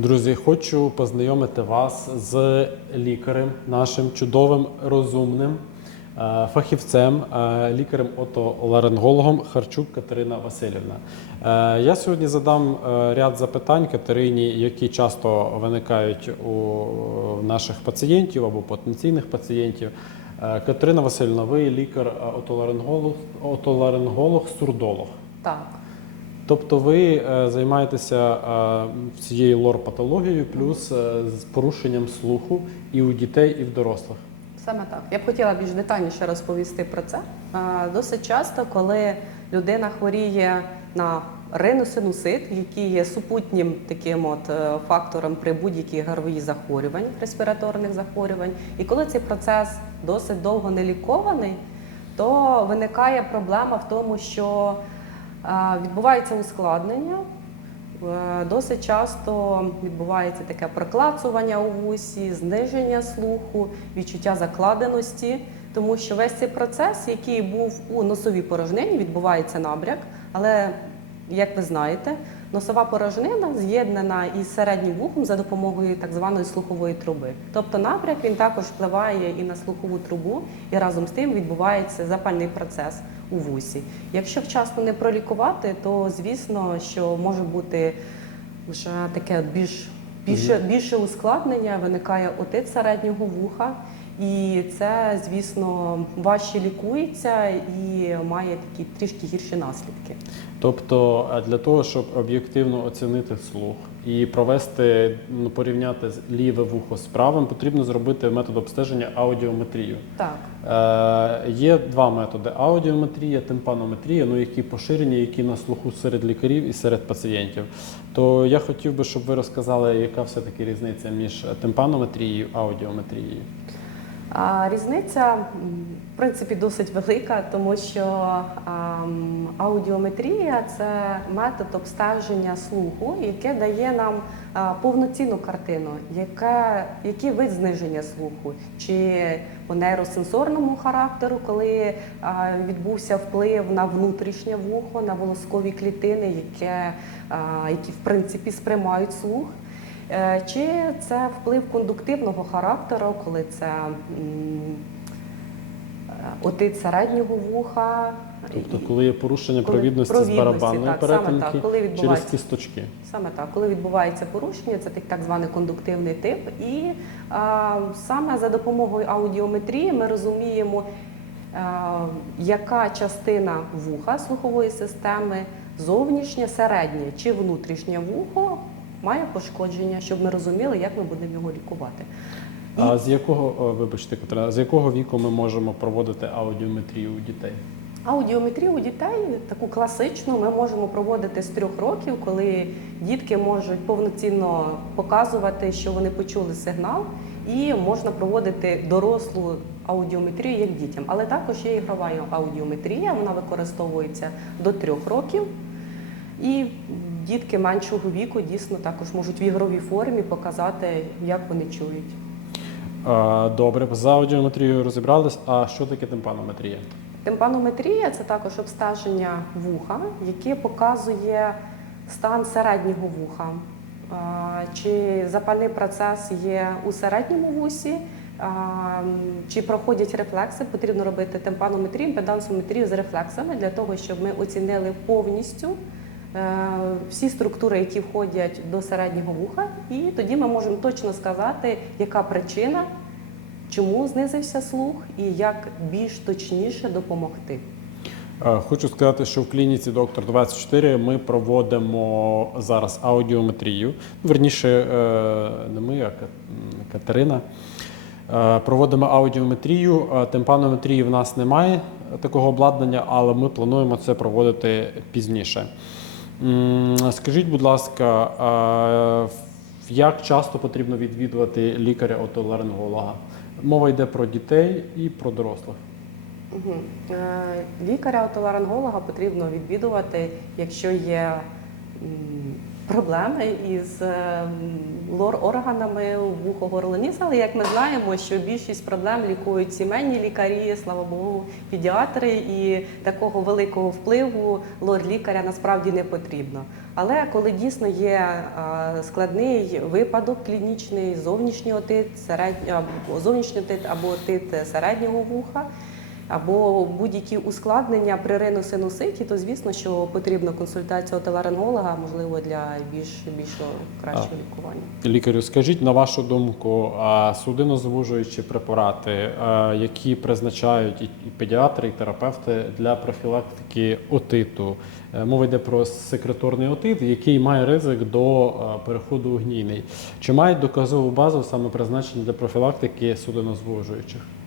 Друзі, хочу познайомити вас з лікарем, нашим чудовим, розумним е, фахівцем, е, лікарем отоларингологом Харчук Катерина Васильівна. Е, Я сьогодні задам ряд запитань Катерині, які часто виникають у наших пацієнтів або потенційних пацієнтів. Катерина Васильівна, ви лікар отоларинголог, отоларинголог, сурдолог. Так, Тобто ви е, займаєтеся е, цією лор-патологією, плюс е, з порушенням слуху і у дітей, і в дорослих. саме так. Я б хотіла більш детальніше розповісти про це. Досить часто, коли людина хворіє на риносинусит, який є супутнім таким от фактором при будь-якій ГРВІ захворювань, респіраторних захворювань, і коли цей процес досить довго не лікований, то виникає проблема в тому, що відбувається ускладнення. Е, Досить часто відбувається таке проклацування у вусі, зниження слуху, відчуття закладеності, тому що весь цей процес, який був у носовій порожнині, відбувається набряк. Але, як ви знаєте, носова порожнина з'єднана із середнім вухом за допомогою так званої слухової труби. Тобто набряк він також впливає і на слухову трубу, і разом з тим відбувається запальний процес у вусі. Якщо вчасно не пролікувати, то звісно, що може бути вже таке більш більше, більше ускладнення, виникає отит середнього вуха. І це, звісно, важче лікується і має такі трішки гірші наслідки. Тобто, для того, щоб об'єктивно оцінити слух і провести, ну, порівняти ліве вухо з правим, потрібно зробити метод обстеження аудіометрію. Так, Е, є два методи: аудіометрія, тимпанометрія, ну які поширені, які на слуху серед лікарів і серед пацієнтів. То я хотів би, щоб ви розказали, яка все-таки різниця між тимпанометрією і аудіометрією. Різниця в принципі досить велика, тому що аудіометрія це метод обстеження слуху, яке дає нам повноцінну картину, яке, який вид зниження слуху, чи по нейросенсорному характеру, коли відбувся вплив на внутрішнє вухо, на волоскові клітини, яке, які в принципі сприймають слух. Е, Чи це вплив кондуктивного характеру, коли це е, отит середнього вуха? Тобто, коли є порушення Коли- провідності, провідності, з барабанної так, саме так, коли через кісточки. Саме так, коли відбувається порушення, це так, так званий кондуктивний тип. І а, саме за допомогою аудіометрії ми розуміємо, а, яка частина вуха слухової системи, зовнішнє, середнє чи внутрішнє вухо має пошкодження, щоб ми розуміли, як ми будемо його лікувати. А з якого, вибачте, Катерина, з якого віку ми можемо проводити аудіометрію у дітей? Аудіометрію у дітей таку класичну ми можемо проводити з трьох років, коли дітки можуть повноцінно показувати, що вони почули сигнал, і можна проводити дорослу аудіометрію як дітям. Але також є ігрова аудіометрія, вона використовується до трьох років. І дітки меншого віку дійсно також можуть в ігровій формі показати, як вони чують. Добре, за аудіометрією розібрались. А що таке тимпанометрія? Тимпанометрія це також обстеження вуха, яке показує стан середнього вуха. Чи запальний процес є у середньому вусі, чи проходять рефлекси, потрібно робити тимпанометрію, імпедансометрію з рефлексами для того, щоб ми оцінили повністю всі структури, які входять до середнього вуха, і тоді ми можемо точно сказати, яка причина чому знизився слух і як більш точніше допомогти. Е, Хочу сказати, що в клініці доктор 24 ми проводимо зараз аудіометрію. Верніше, е, не ми, а Катерина. Е, Проводимо аудіометрію. Е, Тимпанометрії в нас немає такого обладнання, але ми плануємо це проводити пізніше. Скажіть, будь ласка, як часто потрібно відвідувати лікаря-отоларинголога? Мова йде про дітей і про дорослих. Е, Лікаря-отоларинголога потрібно відвідувати, якщо є проблеми із е, лор-органами вухо-горлоніс, але як ми знаємо, що більшість проблем лікують сімейні лікарі, слава Богу, педіатри, і такого великого впливу лор-лікаря насправді не потрібно. Але коли дійсно є е, складний випадок клінічний, зовнішній отит, середньо, зовнішній отит або отит середнього вуха, або будь-які ускладнення при риносинуситі, то звісно, що потрібна консультація отоларинголога, можливо, для більш більшого кращого лікування. Лікарю, скажіть на вашу думку, судинозвужуючі препарати, які призначають і педіатри, і терапевти для профілактики отиту. Е, Мова йде про секреторний отит, який має ризик до переходу у гнійний. Чи мають доказову базу саме призначені для профілактики судинозвужуючих?